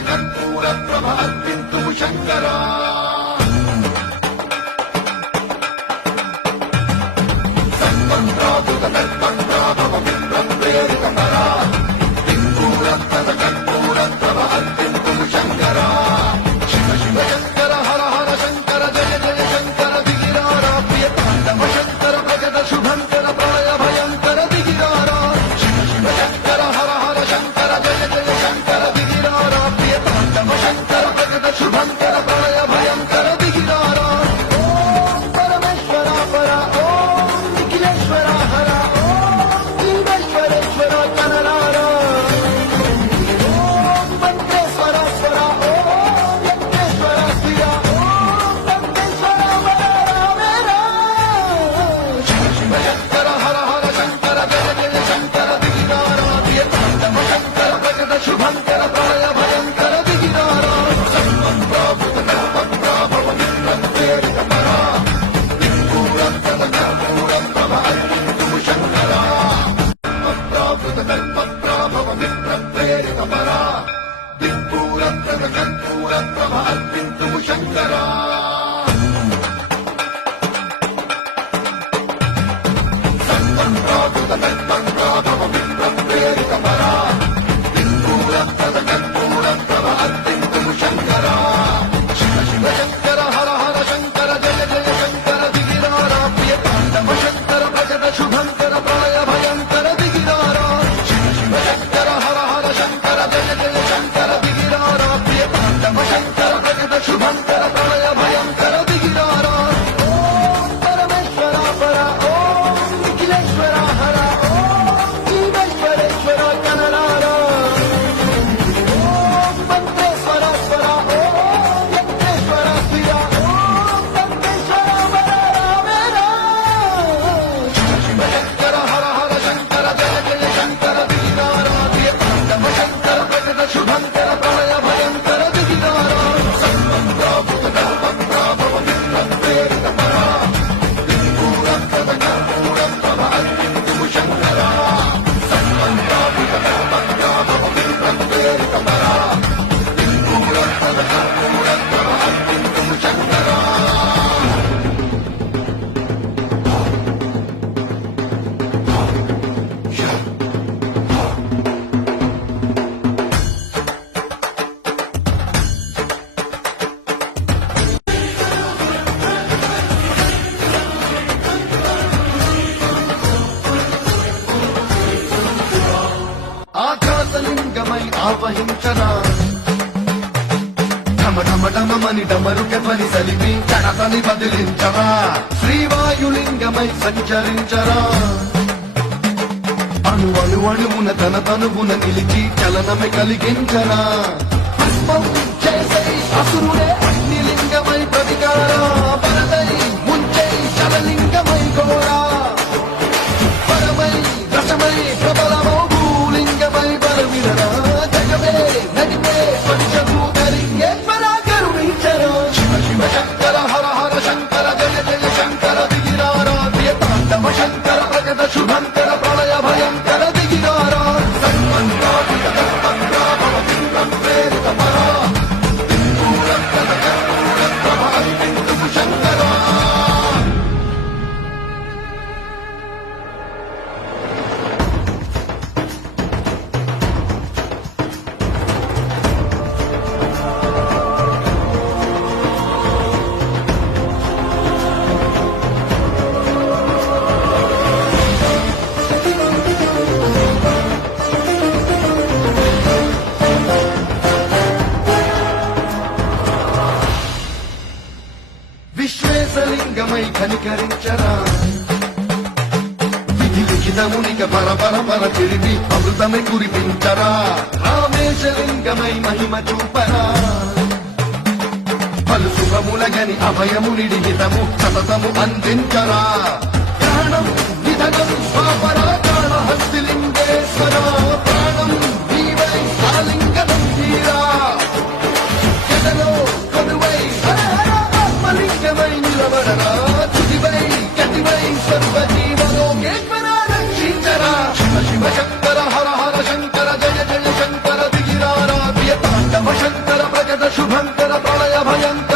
కర్పూర ప్రభ అర్పింతుము శంకరా సర్వంద్రాదుత కర్పంద్రా భవ మిత్ర ప్రేరిత పరా దింపూరత్త కర్పూర ప్రభ అర్పింతుము శంకరా శివ శివ శంకర హర హర శంకర జయ జయ శంకర దిగిరారా ప్రియ తాండవ శంకర భజన శుభంకర ప్రళయ భయంకర దిగిరారా శివ శివ శంకర హర హర శంకర జయ జయ శంకర దిగిరారా ప్రియ తాండవ శంకర భజన శుభంకర ప్రళయ భయంకర దిగిరారా ఓం పరమేశ్వర పర ఓం నిఖిలేశ్వర హర ఓం జీవేశ్వరేశ్వర కనరారా ఓం మంత్రేశ్వర స్వర ఓం యంత్రేశ్వర స్థిర ఓం దంతేశ్వర వర శివ శివ శంకర హర హర శంకర జయ జయ శంకర దిగిరారా ప్రియ తాండవ శంకర భజన శుభంకర ప్రళయ భయంకర దిగిరారా సర్వం ప్రాభుత కల్పం ప్రాభవ మిత్ర ప్రేరిత పరా దిక్పూరత్త కర్పూర ప్రభ అర్పింతుము శంకరా ప్రాభుత కల్ప ప్రాభవ మిత్ర ప్రేరిత పరా దిక్పూరత్త కర్పూర ప్రభ అర్పింతుము శంకరా సర్వం ప్రాభుత కల్పం ప్రాభవ మిత్ర ప్రేరిత పరా దిక్పూరత్త కర్పూర ప్రభ అర్పింతుము శంకరా శివ శివ శంకర హర హర శంకర జయ జయ శంకర దిగిరారా ప్రియ తాండవ శంకర భజన శుభంకర ప్రళయ భయంకర దిగిరారా శివ శివ శంకర హర హర శంకర జయ జయ శంకర దిగిరారా ప్రియ తాండవ శంకర భజన శుభంకర ప్రళయ భయంకర దిగిరారా ఓం పరమేశ్వర పర ఓం నిఖిలేశ్వర హర ఓం జీవేశ్వరేశ్వర కనరారా ఓం మంత్రేశ్వర స్వర ఓం యంత్రేశ్వర స్థిర ఓం దంతేశ్వర వర శివ శివ శంకర హర హర శంకర జయ జయ శంకర దిగిరారా ప్రియ తాండవ శంకర భజన శుభంకర ప్రళయ భయంకర దిగిరారా సర్వం ప్రాభుత కల్పం ప్రాభవ మిత్ర ప్రేరిత పరా దిక్పూరత్త కర్పూర ప్రభ అర్పింతుము శంకరా సర్వం ప్రాభుత కల్పం ప్రాభవ మిత్ర ప్రేరిత పరా దిక్పూరత్త కర్పూర ప్రభ అర్పింతుము శంకరా ఆకాశలింగమై ఆవహించరా ఢమ ఢమ ఢమని డమరుక ధ్వని సలిపి కడతని బదిలించరా శ్రీవాయులింగమై సంచరించరా అణు అణు అణువున తన తనువున నిలిచి చలనమే కలిగించరా పుష్పం చేసై అసురుడే అగ్నిలింగమై ప్రతికారా పరదై ముంచై శలలింగమై ఘోరా పరమై రసమై ప్రబలమౌ భూలింగమై బలవిరరా జగమే నడిపే పంచభూతలింగేశ్వరా కరుణించరా శివ శివ శంకర హర హర శంకర జయ జయ శంకర దిగిరారా ప్రియ తాండవ శంకర భజన శుభంకర ప్రళయ భయంకర దిగిరారా సర్వం ప్రాభుత కల్పం ప్రాభవ మిత్ర ప్రేరిత పరా దిక్పూరత్త కర్పూర ప్రభ అర్పింతుము శంకరా విశ్వేశలింగమై కనికరించరా విధి లిఖితమునిక పర పర పర తిరిగి అమృతమై కురిపించరా రామేశలింగమై మహిమ చూపరా పలు శుభములగని అభయమునిడి హితము సతతము అందించరా ప్రాణం నిధనం స్వాపరా కాళహస్తిలింగేశ్వర ప్రాణం నీవై ఆలింగనం తీరా ఎదలో కొనువై ఆత్మలింగమై నిలబడరా తుదివై గతివై సర్వజీవలోకేశ్వర రక్షించరా శివ శివ శంకర హర హర శంకర జయ జయ శంకర దిగిరారా ప్రియ తాండవ శంకర ప్రకట శుభంకర ప్రళయ భయంకర